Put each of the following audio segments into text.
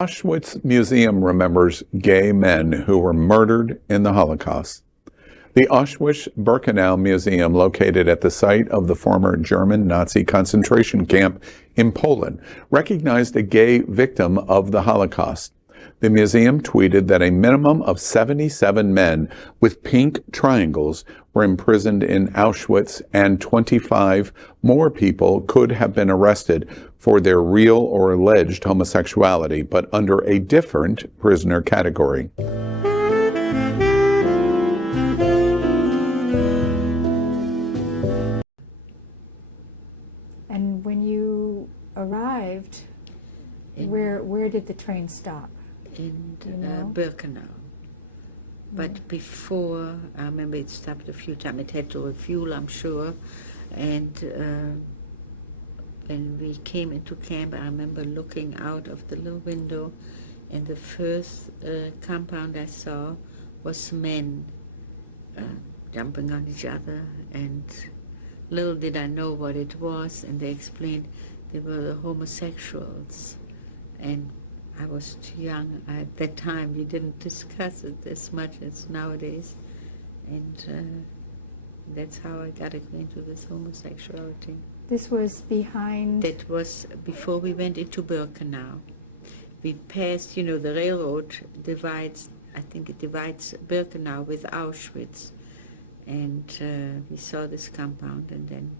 Auschwitz Museum remembers gay men who were murdered in the Holocaust. The Auschwitz-Birkenau Museum, located at the site of the former German Nazi concentration camp in Poland, recognized a gay victim of the Holocaust. The museum tweeted that a minimum of 77 men with pink triangles were imprisoned in Auschwitz, and 25 more people could have been arrested for their real or alleged homosexuality, but under a different prisoner category. And when you arrived, where did the train stop? In Birkenau. But before, I remember it stopped a few times. It had to refuel, I'm sure. And when we came into camp, I remember looking out of the little window, and the first compound I saw was men jumping on each other, and little did I know what it was, and they explained they were the homosexuals. And I was too young. At that time, we didn't discuss it as much as nowadays. And that's how I got acquainted with homosexuality. This was behind... That was before we went into Birkenau. We passed, the railroad divides, I think it divides Birkenau with Auschwitz. And we saw this compound, and then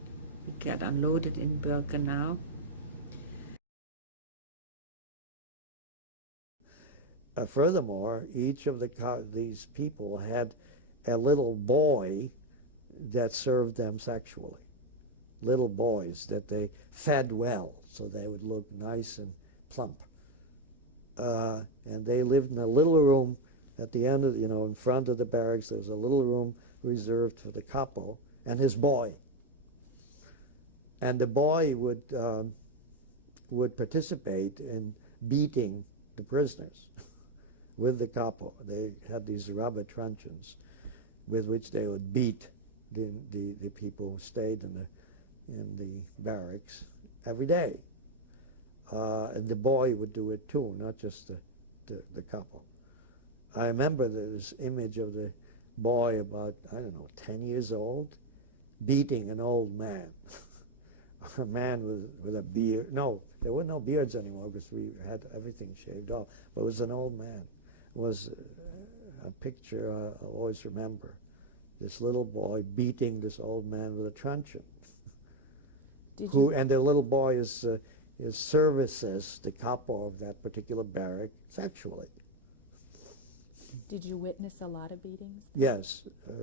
we got unloaded in Birkenau. Furthermore, each of these people had a little boy that served them sexually. Little boys that they fed well, so they would look nice and plump. And they lived in a little room at the end of, in front of the barracks. There was a little room reserved for the capo and his boy. And the boy would participate in beating the prisoners with the capo. They had these rubber truncheons with which they would beat the people who stayed in the barracks every day. And the boy would do it too, not just the capo. I remember this image of the boy about, 10 years old, beating an old man. A man with a beard. No, there were no beards anymore because we had everything shaved off. But it was an old man. It was a picture I always remember. This little boy beating this old man with a truncheon. And the little boy services the capo of that particular barrack sexually. Did you witness a lot of beatings? Yes,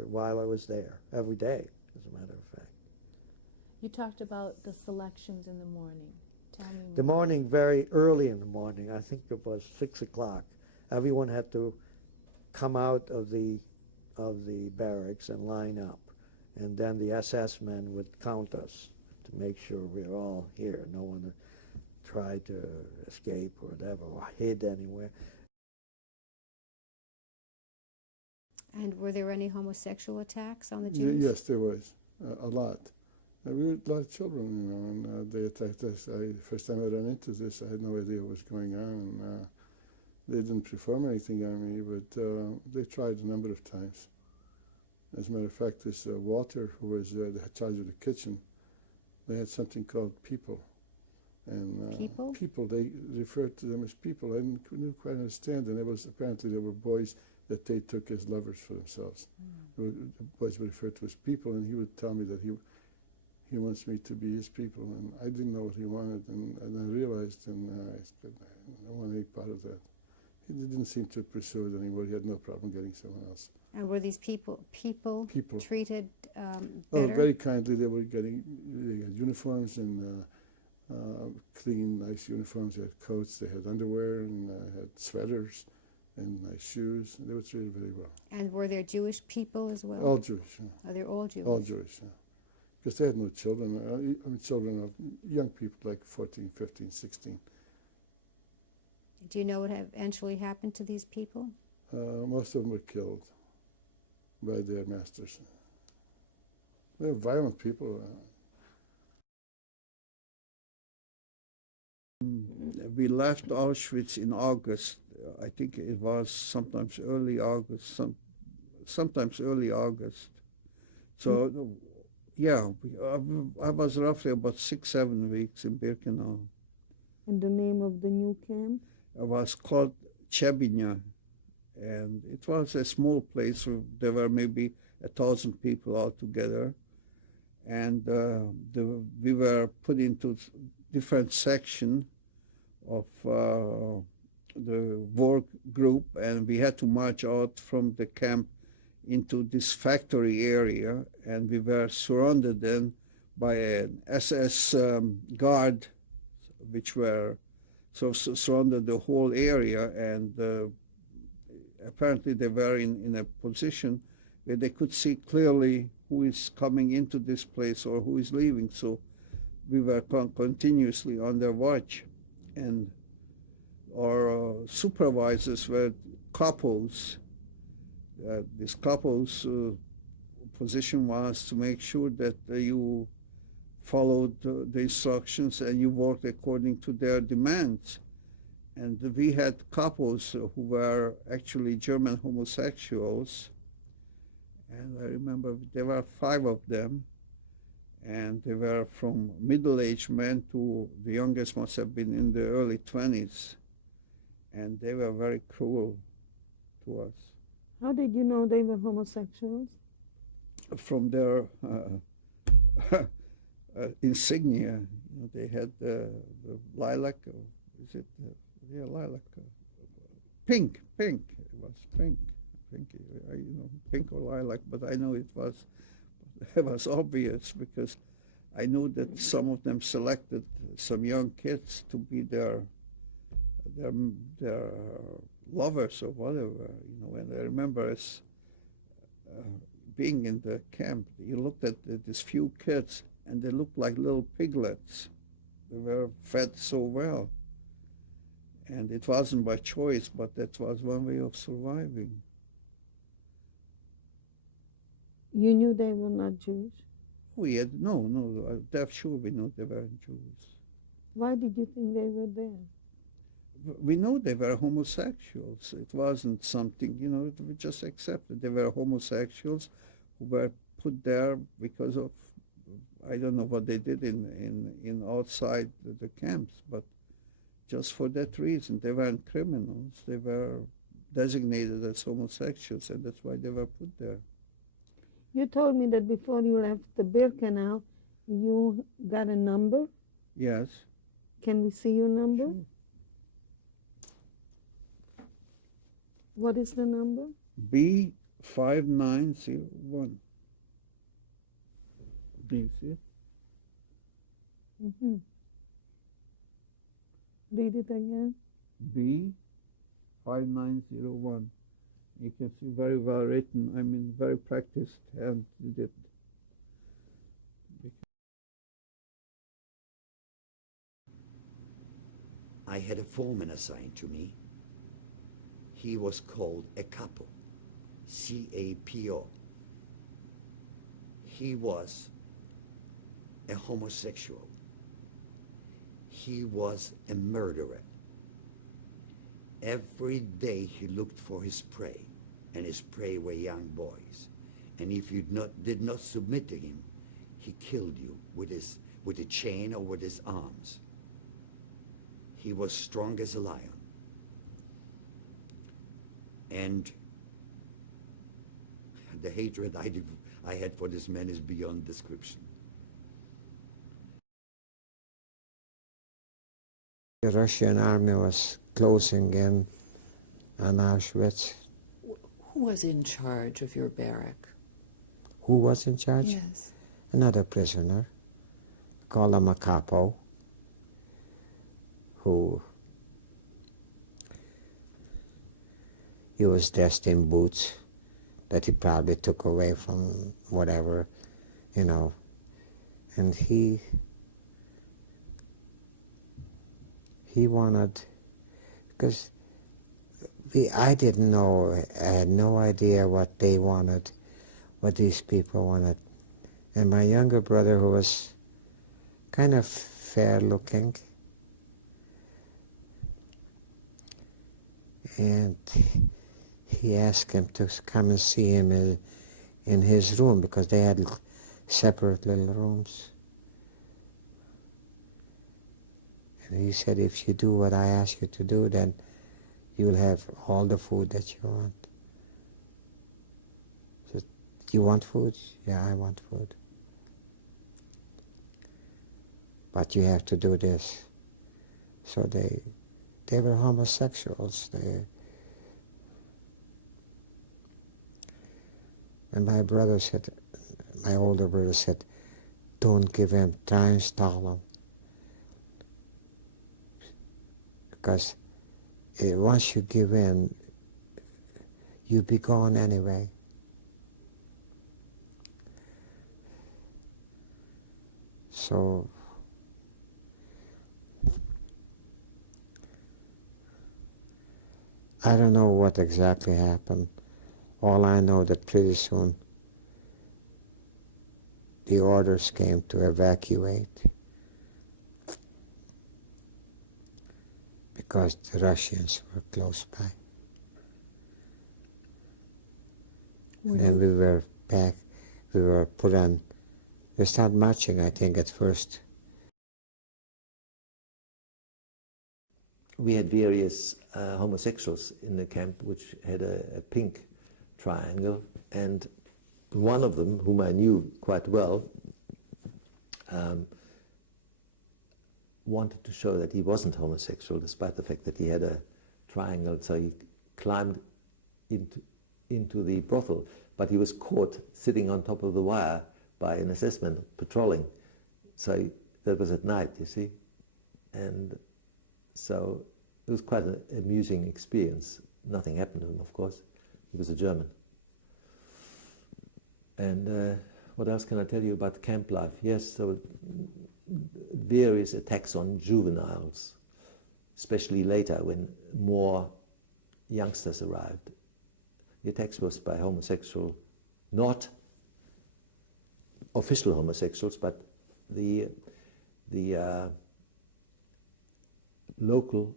while I was there, every day, as a matter of fact. You talked about the selections in the morning. Tell me more. The morning, very early in the morning, I think it was 6 o'clock, everyone had to come out of the barracks and line up. And then the SS men would count us to make sure we were all here. No one tried to escape or whatever, or hid anywhere. And were there any homosexual attacks on the Jews? Yes, there was, a lot. We were a lot of children, and they attacked us. First time I ran into this, I had no idea what was going on. And, they didn't perform anything on me, but they tried a number of times. As a matter of fact, this Walter, who was the charge of the kitchen, they had something called people. And people? People, they referred to them as people. I didn't quite understand, and apparently there were boys that they took as lovers for themselves. The boys were referred to as people, and he would tell me that he wants me to be his people, and I didn't know what he wanted, and I realized, and I said, I don't want any part of that. He didn't seem to pursue it anymore. He had no problem getting someone else. And were these people treated better? Oh, very kindly. They had uniforms and clean, nice uniforms. They had coats, they had underwear, and had sweaters and nice shoes. They were treated very well. And were there Jewish people as well? All Jewish. Yeah. Are they all Jewish? All Jewish, yeah. Because they had no children. Children of young people like 14, 15, 16. Do you know what eventually happened to these people? Most of them were killed by their masters. They were violent people. We left Auschwitz in August. I think it was sometimes early August, sometimes early August. So, yeah, I was roughly about 6-7 weeks in Birkenau. And the name of the new camp? It was called Chebinya, and it was a small place. There were maybe 1,000 people altogether, and we were put into different section of the work group, and we had to march out from the camp into this factory area, and we were surrounded then by an SS guard, which were surrounded the whole area, and apparently they were in a position where they could see clearly who is coming into this place or who is leaving. So we were continuously on their watch, and our supervisors were capos. This capo's position was to make sure that you followed the instructions and you worked according to their demands. And we had capos who were actually German homosexuals, and I remember there were 5 of them, and they were from middle-aged men to the youngest must have been in the early 20s, and they were very cruel to us. How did you know they were homosexuals? From their insignia, they had the lilac, is it? Yeah, lilac. Pink. It was pink. Pink or lilac, but I know it was obvious because I knew that some of them selected some young kids to be their lovers or whatever, and I remember us being in the camp. You looked at these few kids, and they looked like little piglets. They were fed so well. And it wasn't by choice, but that was one way of surviving. You knew they were not Jewish? We had, no, I'm sure we knew they weren't Jews. Why did you think they were there? We know they were homosexuals. It wasn't something, we just accepted. They were homosexuals who were put there because of, I don't know what they did in outside the camps, but just for that reason. They weren't criminals. They were designated as homosexuals, and that's why they were put there. You told me that before you left the Birkenau, you got a number? Yes. Can we see your number? Sure. What is the number? B5901. Do you see it? Mm-hmm. Read it again. B5901. You can see very well written. I mean, very practiced hand did it. I had a foreman assigned to me. He was called a capo, C-A-P-O. He was a homosexual. He was a murderer. Every day he looked for his prey, and his prey were young boys. And if you did not submit to him, he killed you with a chain or with his arms. He was strong as a lion. And the hatred I had for this man is beyond description. The Russian army was closing in on Auschwitz. Who was in charge of your barrack? Who was in charge? Yes. Another prisoner. Called him a capo, who he was dressed in boots that he probably took away from whatever, and he wanted, because I didn't know, I had no idea what they wanted, what these people wanted. And my younger brother, who was kind of fair looking, and he asked him to come and see him in his room, because they had separate little rooms. And he said, if you do what I ask you to do, then you'll have all the food that you want. He said, you want food? Yeah, I want food. But you have to do this. So they were homosexuals. And my brother said, my older brother said, don't give him, try and stall him. Because once you give in, you'll be gone anyway. So I don't know what exactly happened. All I know that pretty soon the orders came to evacuate because the Russians were close by. Then we were back, we were put on, we started marching, I think, at first. We had various homosexuals in the camp which had a pink triangle, and one of them, whom I knew quite well, wanted to show that he wasn't homosexual despite the fact that he had a triangle, so he climbed into the brothel, but he was caught sitting on top of the wire by an assessment patrolling. So that was at night, you see, and so it was quite an amusing experience. Nothing happened to him, of course. He was a German. And what else can I tell you about camp life? Yes, there were various attacks on juveniles, especially later when more youngsters arrived. The attacks was by homosexual, not official homosexuals, but the local,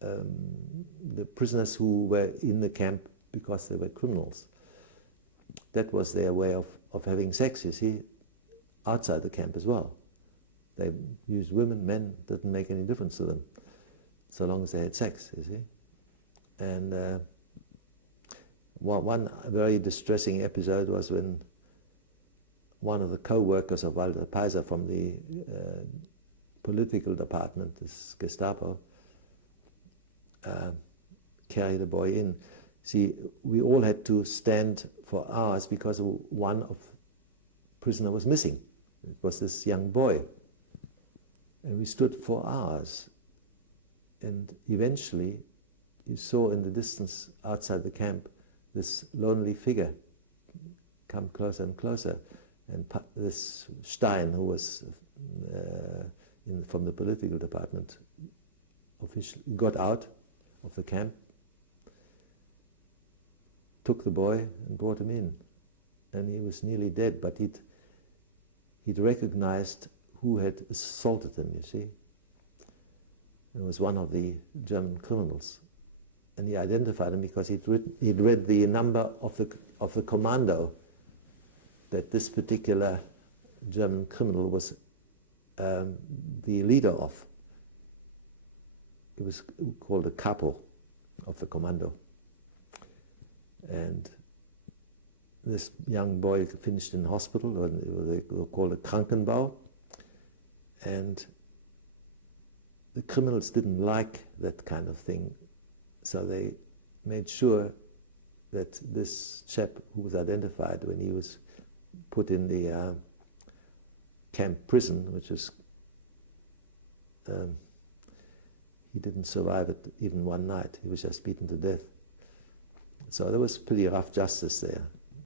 the prisoners who were in the camp because they were criminals. That was their way of having sex, you see, outside the camp as well. They used women, men, didn't make any difference to them, so long as they had sex, you see. And one very distressing episode was when one of the co-workers of Walter Peiser from the political department, this Gestapo, carried a boy in. See, we all had to stand for hours because one of prisoner was missing. It was this young boy. And we stood for hours. And eventually, you saw in the distance outside the camp this lonely figure come closer and closer. And this Stein, who was from the political department, officially got out of the camp, took the boy and brought him in. And he was nearly dead, but he'd recognized who had assaulted him, you see. It was one of the German criminals. And he identified him because he'd read the number of the commando that this particular German criminal was the leader of. It was called a capo of the commando. And this young boy finished in hospital, or they were called a Krankenbau. And the criminals didn't like that kind of thing, so they made sure that this chap who was identified when he was put in the camp prison, which is, he didn't survive it even one night. He was just beaten to death. So there was pretty rough justice there.